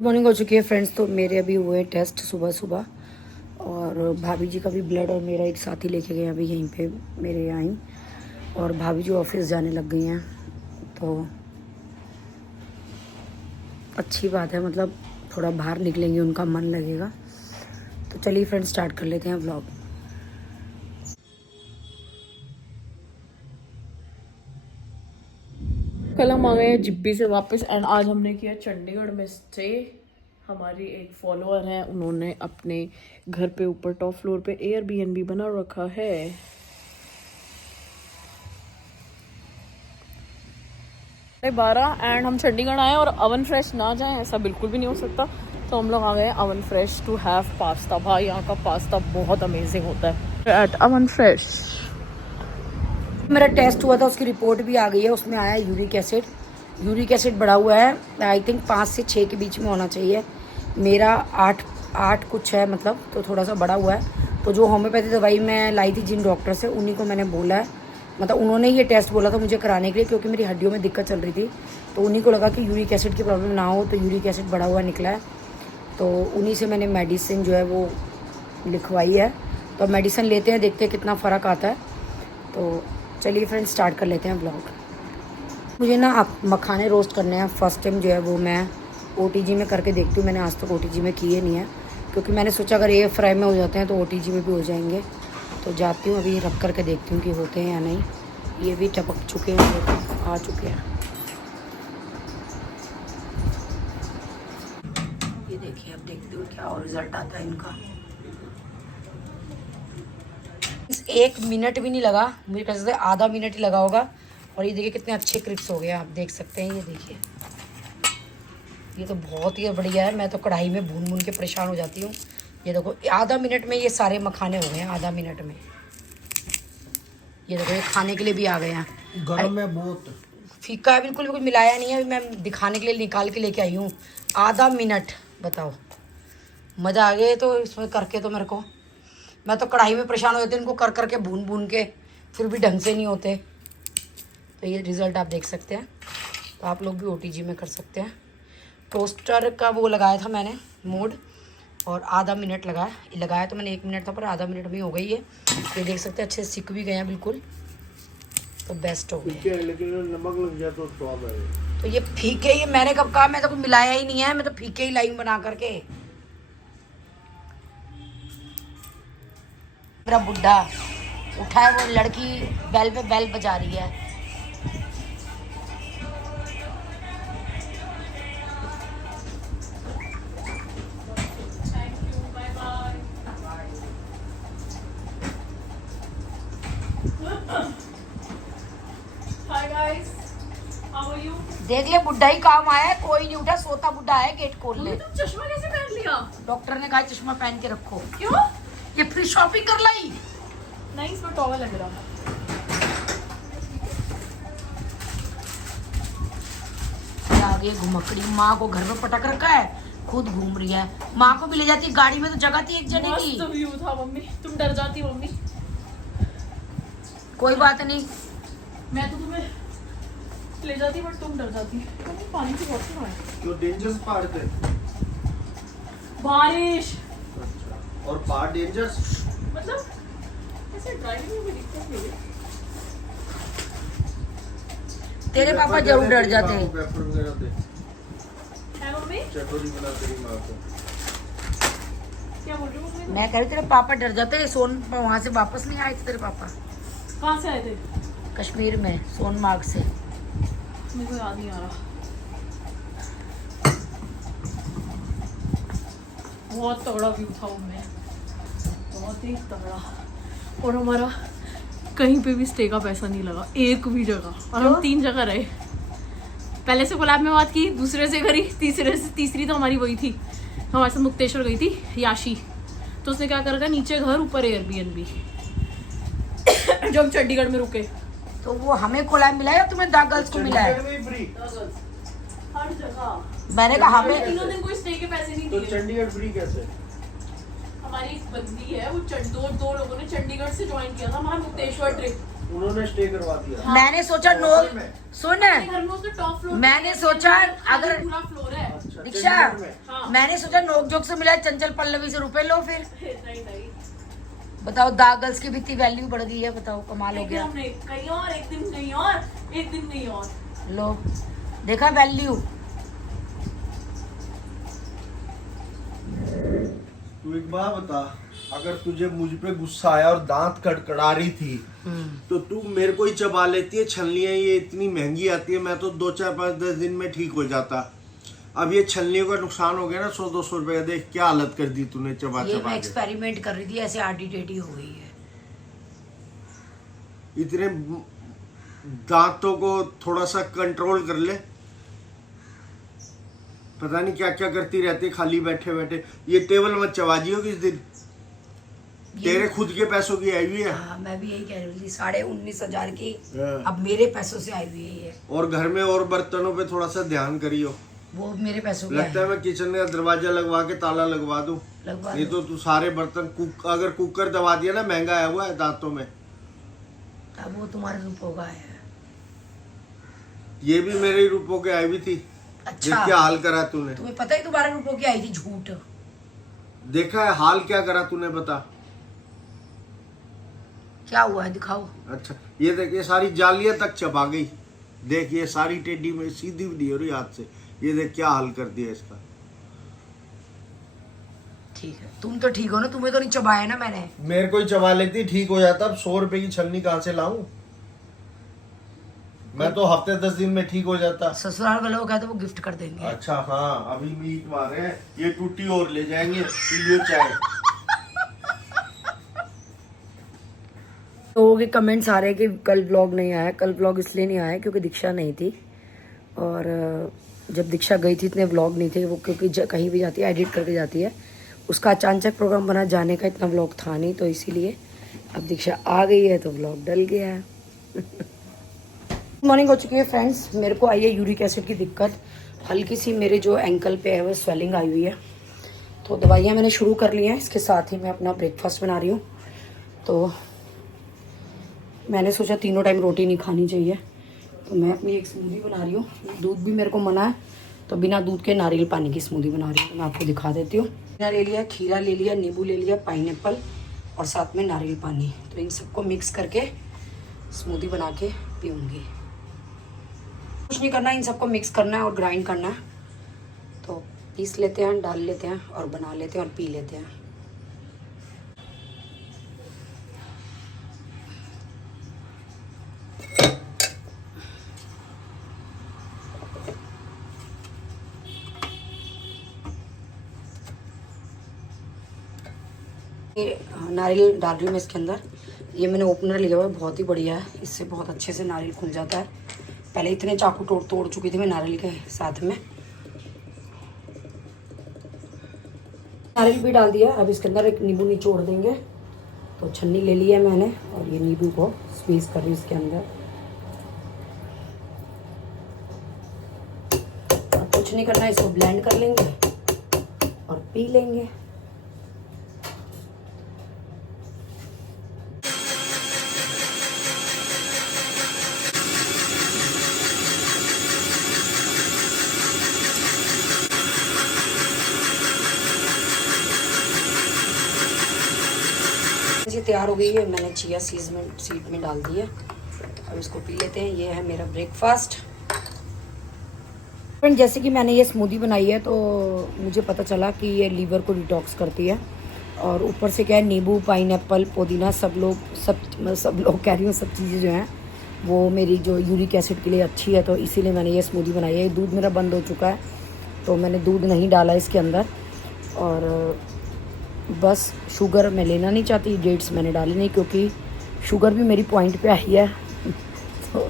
Morning हो चुकी है फ्रेंड्स। तो मेरे अभी हुए टेस्ट सुबह सुबह, और भाभी जी का भी ब्लड और मेरा एक साथ ही लेके गए अभी यहीं पे मेरे यहाँ ही। और भाभी जी ऑफिस जाने लग गई हैं, तो अच्छी बात है, मतलब थोड़ा बाहर निकलेंगे, उनका मन लगेगा। तो चलिए फ्रेंड्स स्टार्ट कर लेते हैं व्लॉग। कल हम आ गए हैं जिब्बी से वापस एंड आज हमने किया चंडीगढ़ में स्टे। हमारी एक फॉलोअर है, उन्होंने अपने घर पे ऊपर टॉप फ्लोर पे एयरबीएनबी बना रखा है। 12 एंड हम चंडीगढ़ आए और अवन फ्रेश ना जाएं ऐसा बिल्कुल भी नहीं हो सकता। तो हम लोग आ गए Oven Fresh to have pasta. भाई यहाँ का पास्ता बहुत अमेजिंग होता है एट अवन फ्रेश। मेरा टेस्ट हुआ था, उसकी रिपोर्ट भी आ गई है। उसमें आया है यूरिक एसिड बढ़ा हुआ है। आई थिंक 5 से 6 के बीच में होना चाहिए। मेरा 8 कुछ है, मतलब तो थोड़ा सा बढ़ा हुआ है। तो जो होम्योपैथी दवाई मैं लाई थी जिन डॉक्टर से, उन्हीं को मैंने बोला है, मतलब उन्होंने ये टेस्ट बोला था मुझे कराने के लिए, क्योंकि मेरी हड्डियों में दिक्कत चल रही थी। तो उन्हीं को लगा कि यूरिक एसिड की प्रॉब्लम ना हो, तो यूरिक एसिड बढ़ा हुआ निकला है। तो उन्हीं से मैंने मेडिसिन जो है वो लिखवाई है। तो मेडिसिन लेते हैं, देखते हैं कितना फ़र्क आता है। तो चलिए फ्रेंड्स स्टार्ट कर लेते हैं ब्लॉग। मुझे ना मखाने रोस्ट करने हैं। फर्स्ट टाइम जो है वो मैं ओटीजी में करके देखती हूँ। मैंने आज तक ओटीजी में किए नहीं है, क्योंकि मैंने सोचा अगर एयर फ्राई में हो जाते हैं तो ओटीजी में भी हो जाएंगे। तो जाती हूँ अभी रख करके देखती हूँ कि होते हैं या नहीं। ये भी टपक चुके हैं, देखो आ चुके हैं। ये देखिए, अब देखती हूँ क्या और रिजल्ट आता है इनका। 1 मिनट भी नहीं लगा, मुझे कैसे से आधा मिनट ही लगा होगा। और ये देखिए कितने अच्छे क्रिप्स हो गए, आप देख सकते हैं। ये देखिए, ये तो बहुत ही बढ़िया है। मैं तो कढ़ाई में भून भून के परेशान हो जाती हूँ। ये देखो आधा मिनट में ये सारे मखाने हो गए हैं, आधा मिनट में। ये देखो ये खाने के लिए भी आ गए हैं। गरम में बहुत फीका है, बिल्कुल भी कुछ मिलाया नहीं है। अभी मैं दिखाने के लिए निकाल के लेके आई हूँ। आधा मिनट, बताओ मज़ा आ गया। तो इसमें करके तो मेरे को, मैं तो कढ़ाई में परेशान हो जाती हूँ, इनको कर करके भून भून के, फिर भी ढंग से नहीं होते। तो ये रिज़ल्ट आप देख सकते हैं। तो आप लोग भी ओटीजी में कर सकते हैं। टोस्टर का वो लगाया था मैंने मोड, और आधा मिनट लगाया तो मैंने 1 मिनट था, पर आधा मिनट में हो गई है। ये देख सकते हैं अच्छे से सिक भी गए हैं बिल्कुल। तो बेस्ट हो गए। लेकिन नमक लग जाए तो स्वाद आए। तो ये फीके, ये मैंने कब कहा, मैं तो कुछ मिलाया ही नहीं है, मैं तो फीके ही लाई हूँ बना करके। मेरा बुड्ढा उठा है, वो लड़की बेल पे बेल बजा रही है। Hi guys, how are you? देख ले, बुड्ढा ही काम आया है, कोई नहीं उठा, सोता बुड्ढा है, गेट खोल ले। तुम चश्मा कैसे पहन लिया? डॉक्टर ने कहा चश्मा पहन के रखो। क्यों? ये फ्री शॉपिंग कर लाई। नहीं, इसमें टॉवल है मेरा। आगे घुमकड़ी माँ को घर में पटक रखा है, खुद घूम रही है। माँ को भी ले जाती है गाड़ी में, तो जगह थी एक जने की। मस्त व्यू था मम्मी, तुम डर जाती मम्मी। कोई बात नहीं, मैं तो तुम्हें ले जाती बट तुम डर जाती। मम्मी पानी की बहुत है। जो डेंजरस पहाड़ थे। बारिश और पहाड़ डेंजरस मतलब ऐसे ड्राइविंग में भी दिक्कत नहीं है। तेरे पापा जरूर डर जाते हैं। पेपर वगैरह दे, है मम्मी? चटोरी बना तेरी माँ को। क्या बोल रही हो मम्मी? मैं कह रही तेरे पापा डर जाते हैं। वहां से वापस नहीं आए थे तेरे पापा, कहाँ से आए थे? कश्मीर में सोनमार्ग से। मेरे को याद नहीं आ रहा। बहुत तगड़ा व्यू था उनमें, बहुत ही तगड़ा। और हमारा कहीं पे भी स्टे का पैसा नहीं लगा, एक भी जगह। और हम 3 जगह रहे। पहले से कोलैब में बात की, दूसरे से करी, तीसरी तो हमारी वही थी, हमारे साथ मुक्तेश्वर गई थी याशी। तो उसने क्या करा था, नीचे घर ऊपर एयरबीएनबी। जो हम चंडीगढ़ में रुके। तो वो हमें कोलैब मिला है या तुम्हें दा गर्ल्स को मिला है? चंडीगढ़ में फ्री। हर जगह मैंने कहा हमें। तीनों दिन कोई स्टे के पैसे नहीं तो दिए। चंडीगढ़ फ्री कैसे? हमारी एक बंदी है, वो दो लोगों ने चंडीगढ़ से ज्वाइन किया था हमारा मुक्तेश्वर ट्रिप। उन्होंने स्टे करवा दिया। हाँ। मैंने सोचा नो, सुन, घर में उसका टॉप फ्लोर, मैंने सोचा अगर पूरा फ्लोर है। अच्छा। दीक्षा चंडीगढ़ में। हाँ। मैंने सोचा नोक जोक से मिला है, चंचल पल्लवी से रुपए लो फिर। नहीं नहीं, बताओ दागल्स की भी इतनी वैल्यू बढ़ गई है, बताओ कमाल हो गया। हमने कहीं और एक दिन कहीं और, एक दिन कहीं और। लो देखा वैल्यू। तू एक बात बता, अगर तुझे मुझ पे गुस्सा आया और दांत कड़कड़ा रही थी तो तू मेरे को ही चबा लेती है। छलनियाँ ये इतनी महंगी आती है, मैं तो 2 4 5 10 दिन में ठीक हो जाता। अब ये छलनियों का नुकसान हो गया ना 100 200 रुपए का। देख क्या हालत कर दी तूने चबा ये चबा मैं के। एक्सपेरिमेंट कर रही थी, ऐसे आटी टेटी हो गई है। इतने दांतों को थोड़ा सा कंट्रोल कर ले। पता नहीं क्या क्या करती रहती है खाली बैठे बैठे। ये टेबल मत चबाजियो किस दिन। तेरे खुद के पैसों की आई हुई है। हाँ मैं भी यही कह रही थी, 19,500 की हाँ। अब मेरे पैसों से आई हुई है ये। और घर में और बर्तनों पे थोड़ा सा ध्यान करियो। वो मेरे पैसों की लगता है आई मैं किचन का दरवाजा लगवा के ताला लगवा दूं। लगवा नहीं तो तू सारे बर्तन अगर कुकर दबा दिया ना, महंगा आया हुआ है दांतों में। अब वो तुम्हारे रुपयों का है। ये भी मेरे ही रुपयों के आई हुई थी। अच्छा देख क्या हाल करा तूने। तुम्हें पता है तुम्हारे रुपयों की आई थी, झूठ। देखा है हाल क्या करा तूने, बता। क्या हुआ है दिखाओ। अच्छा ये देख, ये सारी जालियां तक चबा गई। देख ये सारी टेढ़ी में सीधी भी नहीं हो रही हाथ से। ये देख क्या हाल कर दिया इसका। ठीक है तुम तो ठीक हो ना, तुम्हें तो नहीं चबाया ना मैंने। मेरे को ही चबा लेती ठीक हो जाता। अब 100 रुपए की छलनी कहाँ से लाऊं? मैं तो हफ्ते 10 दिन में ठीक हो जाता। ससुराल वालों को कहते वो गिफ्ट कर देंगे। अच्छा हाँ, अभी मीट मारे हैं, ये टूटी और ले जाएंगे। पी लो चाय। लोगों के कमेंट्स आ रहे हैं कि कल व्लॉग नहीं आया। कल व्लॉग इसलिए नहीं आया क्योंकि दीक्षा नहीं थी, और जब दीक्षा गई थी इतने व्लॉग नहीं थे। वो क्योंकि कहीं भी जाती है एडिट करके जाती है, उसका अचानक प्रोग्राम बना जाने का, इतना व्लॉग था नहीं, तो इसीलिए अब दीक्षा आ गई है तो व्लॉग डल गया है। मॉर्निंग हो चुकी है फ्रेंड्स। मेरे को आई है यूरिक एसिड की दिक्कत। हल्की सी मेरे जो एंकल पे है वो स्वेलिंग आई हुई है, तो दवाइयाँ मैंने शुरू कर ली हैं। इसके साथ ही मैं अपना ब्रेकफास्ट बना रही हूँ। तो मैंने सोचा तीनों टाइम रोटी नहीं खानी चाहिए, तो मैं अपनी एक स्मूदी बना रही हूँ। दूध भी मेरे को मना है, तो बिना दूध के नारियल पानी की स्मूदी बना रही हूँ। मैं आपको दिखा देती हूँ। ले लिया, खीरा ले लिया, नींबू ले लिया, पाइनएप्पल और साथ में नारियल पानी। तो इन सबको मिक्स करके स्मूदी बना के पीऊँगी। कुछ नहीं करना, इन सबको मिक्स करना है और ग्राइंड करना है। तो पीस लेते हैं, डाल लेते हैं और बना लेते हैं और पी लेते हैं। नारियल डाल रही हूँ मैं इसके अंदर। ये मैंने ओपनर लिया हुआ है, बहुत ही बढ़िया है। इससे बहुत अच्छे से नारियल खुल जाता है। पहले इतने चाकू तोड़ चुकी थी मैं नारियल के साथ में। नारियल भी डाल दिया। अब इसके अंदर एक नींबू निचोड़ देंगे। तो छन्नी ले लिया मैंने और ये नींबू को स्क्वीज कर रही हूँ इसके अंदर। अब कुछ नहीं करना, इसको ब्लेंड कर लेंगे और पी लेंगे। ये तैयार हो गई है। मैंने चिया सीड में डाल दी है। अब इसको पी लेते हैं। ये है मेरा ब्रेकफास्ट। फ्रेंड जैसे कि मैंने ये स्मूदी बनाई है, तो मुझे पता चला कि ये लीवर को डिटॉक्स करती है। और ऊपर से क्या है, नींबू, पाइनएप्पल, पुदीना, सब लोग कह रही हूँ, सब चीज़ें जो हैं वो मेरी जो यूरिक एसिड के लिए अच्छी है। तो इसीलिए मैंने ये स्मूदी बनाई है। दूध मेरा बंद हो चुका है, तो मैंने दूध नहीं डाला इसके अंदर। और बस शुगर मैं लेना नहीं चाहती, डेट्स मैंने डाली नहीं क्योंकि शुगर भी मेरी पॉइंट पे आई है। तो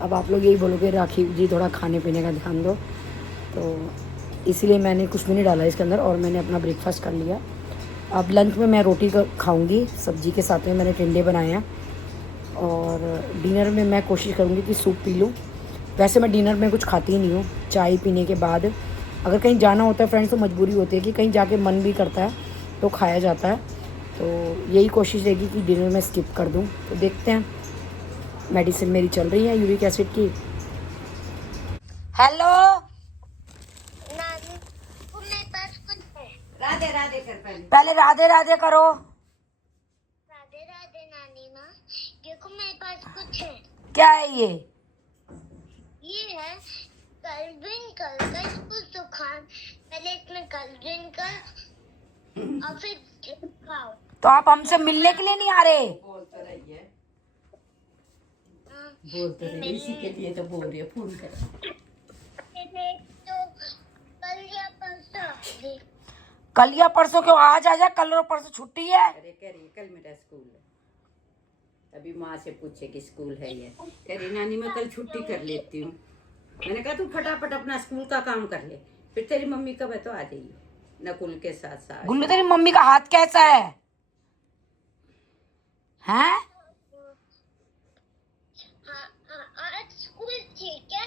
अब आप लोग यही बोलोगे राखी जी थोड़ा खाने पीने का ध्यान दो, तो इसीलिए मैंने कुछ भी नहीं डाला इसके अंदर। और मैंने अपना ब्रेकफास्ट कर लिया। अब लंच में मैं रोटी खाऊंगी सब्जी के साथ में। मैंने टिंडे बनाए हैं। और डिनर में मैं कोशिश करूँगी कि सूप पी लूँ। वैसे मैं डिनर में कुछ खाती ही नहीं हूँ। चाय पीने के बाद अगर कहीं जाना होता है फ्रेंड्स, तो मजबूरी होती है कि कहीं जाके मन भी करता है तो खाया जाता है। तो यही कोशिश रहेगी कि डिनर में स्किप कर दूं। तो देखते हैं, मेडिसिन मेरी चल रही है यूरिक एसिड की। हेलो राधे राधे कर पहले। पहले राधे राधे करो। राधे राधे नानी माँ, देखो मेरे पास कुछ है। क्या है ये? ये है कलविंकल का स्कूल दुकान। पहले इसमें कलविंकल और फिर खाओ। तो आप हमसे मिलने के लिए नहीं आ रहे? बोल तो रही है, बोल तो रही है, इसी के लिए तो बोल रही है, फोन कर। तो कल या परसों आऊंगी। कल या परसों क्यों? आज आ जा, कल और परसों छुट्टी है। अरे कह रही कल मेरा स्कूल है, अभी माँ से पूछे कि स्कूल है ये, कह रही नानी मैं कल छुट्टी कर लेती हूँ। मैंने कहा तू फटाफट अपना स्कूल का काम कर ले, फिर तेरी मम्मी कब है तो आ जाइए नकुल के साथ साथ। गुल्लू तेरी मम्मी का हाथ कैसा है? हैं? आज स्कूल ठीक है।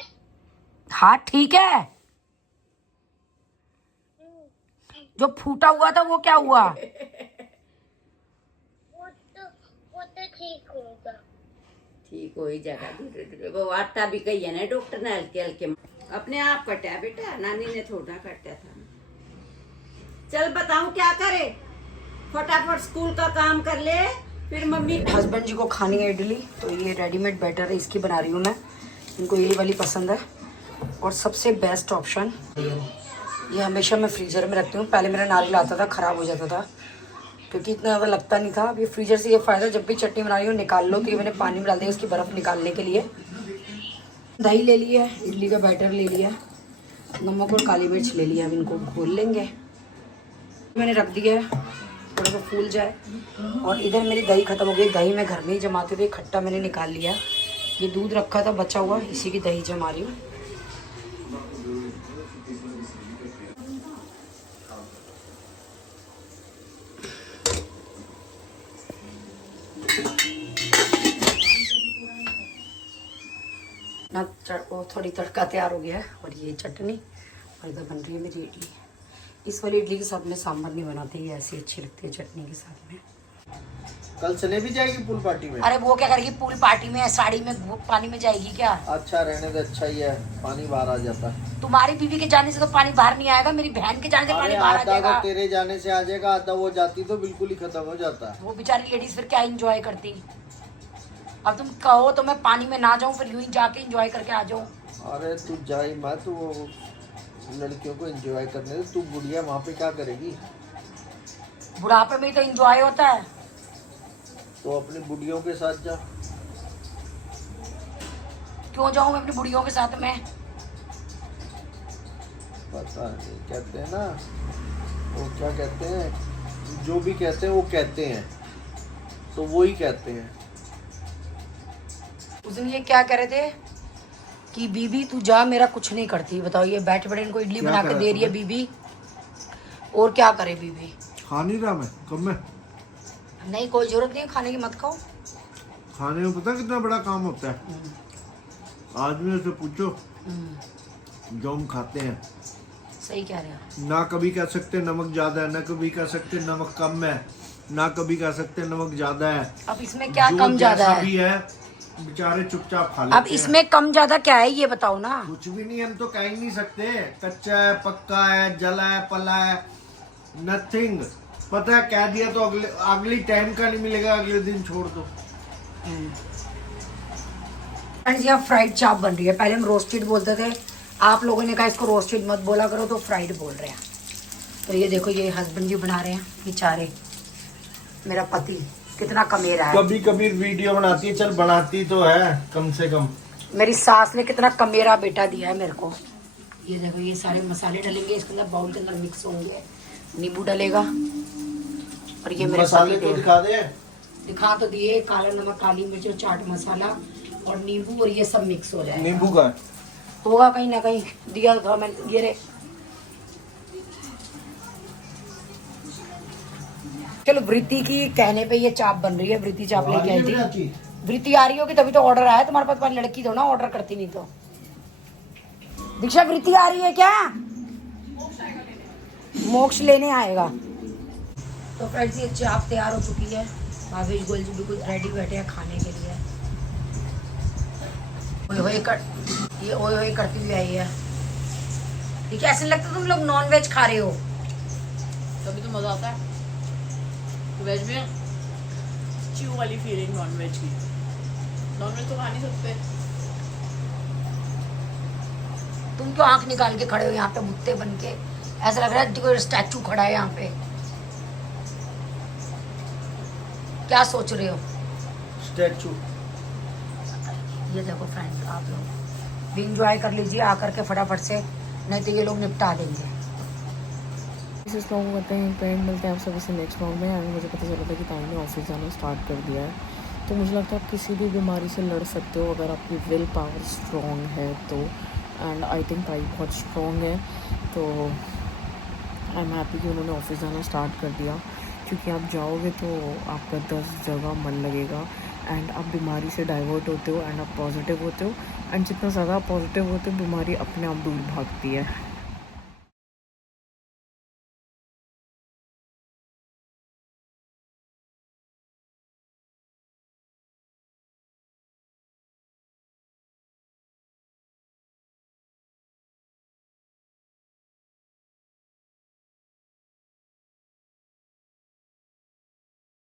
हाथ ठीक है? जो फूटा हुआ था वो क्या हुआ? वो तो ठीक होगा। ठीक हो ही जाएगा धीरे धीरे, वो आटा भी कही है ना डॉक्टर ने, हल्के हल्के अपने आप कटा बेटा, नानी ने थोड़ा काटा था। चल बताऊं क्या करे, फटाफट स्कूल का काम कर ले, फिर मम्मी। हस्बैंड जी को खानी है इडली, तो ये रेडीमेड बैटर है, इसकी बना रही हूँ मैं। इनको ये वाली पसंद है। और सबसे बेस्ट ऑप्शन ये हमेशा मैं फ्रीज़र में रखती हूँ। पहले मेरा नारियल आता था, ख़राब हो जाता था क्योंकि इतना ज़्यादा लगता नहीं था। अब ये फ्रीज़र से ये फ़ायदा, जब भी चटनी बना रही हो निकाल लो। तो ये मैंने पानी में डाल दिया इसकी बर्फ़ निकालने के लिए। दही ले लिया, इडली का बैटर ले लिया, नमक और काली मिर्च ले लिया। अब इनको घोल लेंगे। मैंने रख दिया है थोड़ा सा फूल जाए। और इधर मेरी दही ख़त्म हो गई। दही मैं घर में ही जमाते थे, खट्टा मैंने निकाल लिया। ये दूध रखा था बचा हुआ, इसी की दही जमा रही हूँ। ना वो थोड़ी तड़का तैयार हो गया है। और ये चटनी, और इधर बन रही है मेरी इडली। इस वाली इडली के साथ में सांभर नहीं बनाती, ये ऐसी अच्छी लगती है चटनी के साथ में। कल चले भी जाएगी पूल पार्टी में? अरे वो क्या करेगी पूल पार्टी में? साड़ी में पानी में जाएगी क्या? अच्छा रहने दे, अच्छा ही है, पानी बाहर आ जाता है। तुम्हारी बीवी के जाने से तो पानी बाहर नहीं आएगा, मेरी बहन के जाने से पानी बाहर आ आधा जाएगा। तो तेरे जाने से आ जाएगा, आधा वो जाती तो बिल्कुल ही खत्म हो जाता है। वो बेचारी लेडीज फिर क्या एंजॉय करती? अब तुम कहो तो मैं पानी में ना जाऊं, फिर यूं ही जाके एंजॉय करके आ जाऊं। अरे तू जाए मत, वो लड़कियों को एंजॉय करने दे। तू बुढ़िया वहाँ पे क्या करेगी? बुढ़ापे में ही तो एंजॉय होता है। तो अपनी बुढ़ियों के साथ जा। क्यों जाऊं मैं अपनी बुढ़ियों के साथ में? पता नहीं, कहते हैं ना, वो क्या कहते हैं, जो भी कहते हैं वो कहते हैं, तो वो ही कहते हैं। उस दिन ये क्या कह रहे थे कि बीबी तू जा, मेरा कुछ नहीं करती। बताओ, ये बैठे बैठे इनको इडली बना के दे रही है बीबी, और क्या करे बीबी? खा नहीं रहा मैं, कब मैं नहीं, कोई जरूरत नहीं है खाने की, मत खाओ। खाने में पता कितना बड़ा काम होता है। आदमी से पूछो जो हम खाते हैं, सही कह रहे हो। ना कभी कह सकते नमक ज्यादा है, ना कभी कह सकते नमक कम है, ना कभी कह सकते नमक ज्यादा है। अब इसमें क्या जो कम ज्यादा जैसा है? भी है बेचारे चुपचाप खा लेते अब इसमें कम ज्यादा क्या है ये बताओ ना। कुछ भी नहीं, हम तो कह ही नहीं सकते। कच्चा है, पक्का है, जला है, पला है, नथिंग। पता है कह दिया तो अगली टाइम का नहीं मिलेगा, अगले दिन छोड़ दो। फ्रेंड्स, यहाँ फ्राइड चाप बन रही है। पहले हम रोस्टेड बोलते थे, आप लोगों ने कहा इसको रोस्टेड मत बोला करो, तो फ्राइड बोल रहे हैं। तो ये देखो, ये हस्बैंड जी बना रहे हैं बेचारे। मेरा पति कितना कमेरा है। कभी कभी वीडियो बनाती है, चल बनाती तो है कम से कम। मेरी सास ने कितना कमेरा बेटा दिया है मेरे को। ये देखो, ये सारे मसाले डलेंगे इसके अंदर, बाउल के अंदर मिक्स होंगे, नींबू डलेगा। और ये मेरे मसाले पति तो देव दिखा दे। दिखा तो दिए, काला नमक, काली मिर्च और चाट मसाला और नींबू, और ये सब मिक्स हो जाएगा। नींबू का होगा कहीं ना कहीं, दिया था मैंने। ये रे, चलो वृत्ति की कहने पे ये चाप बन रही है। वृत्ति चाप लेके आई थी। वृत्ति आ रही होगी तभी तो ऑर्डर आया तुम्हारे पास। तुम्हारी लड़की तो ना ऑर्डर करती, नहीं तो। दीक्षा, वृत्ति आ रही है क्या? मोक्ष लेने आएगा। तो फ्रेंड्स, ये चाप तैयार हो चुकी है। भावेश गोयल जी बिल्कुल रेडी बैठे हैं खाने के लिए। ये ओए होए करती हुई आई है। ठीक है, ऐसे लगता तुम लोग नॉन वेज खा रहे हो। तभी तो मज़ा आता है। वेज में च्यू वाली फीलिंग नॉन वेज की। नॉन वेज तो खा नहीं सकते। तुम क्यों आंख निकाल के खड़े हो यहाँ पे मुत्ते बन के? ऐसा लग रहा है कोई स्टैचू खड़ा है यहाँ पे। क्या सोच रहे हो? स्टैचू। ये देखो फ्रेंड, आप लोग भी इंजॉय कर लीजिए आकर के फटाफट से, नहीं तो ये लोग निपटा देंगे। इस ब्लॉग को करते हैं पेंट, मिलते हैं आप सभी से नेक्स्ट ब्लॉग में। एंड मुझे पता चला था कि ताई ने ऑफिस जाना स्टार्ट कर दिया है। तो मुझे लगता है आप किसी भी बीमारी से लड़ सकते हो अगर आपकी विल पावर स्ट्रॉन्ग है तो। एंड आई थिंक ताई बहुत स्ट्रॉन्ग है, तो आई एम हैप्पी कि उन्होंने ऑफिस जाना स्टार्ट कर दिया, क्योंकि आप जाओगे तो आपका 10 जगह मन लगेगा एंड आप बीमारी से डाइवर्ट होते हो एंड आप पॉजिटिव होते हो। एंड जितना ज़्यादा पॉजिटिव होते हो बीमारी अपने आप दूर भागती है।